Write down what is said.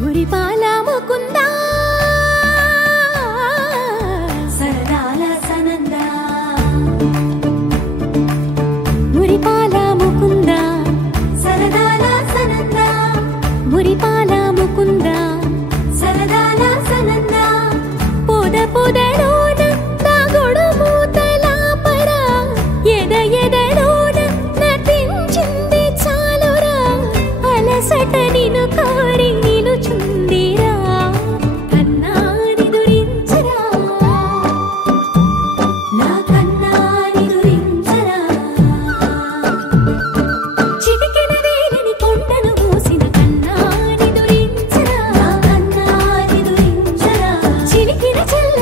మురిపాల ముకుందా సరదాల సనందా మురిపాల ముకుందా సరదాల సనందా మురిపాల ముకుందా సరదాల సనందా పొద పొదలోన నాగొడు మూతలాపరా ఎద ఎదలోన నటించింది చాలురా అలసట నిను కోరి నిలుచుందిరా కన్నాని దురించరా నా కన్నాని దురించరా చిటికెన వేలిని కొండను మూసిన కన్నాని దురించరా నా కన్నాని దురించరా చిలికిన చెల్ల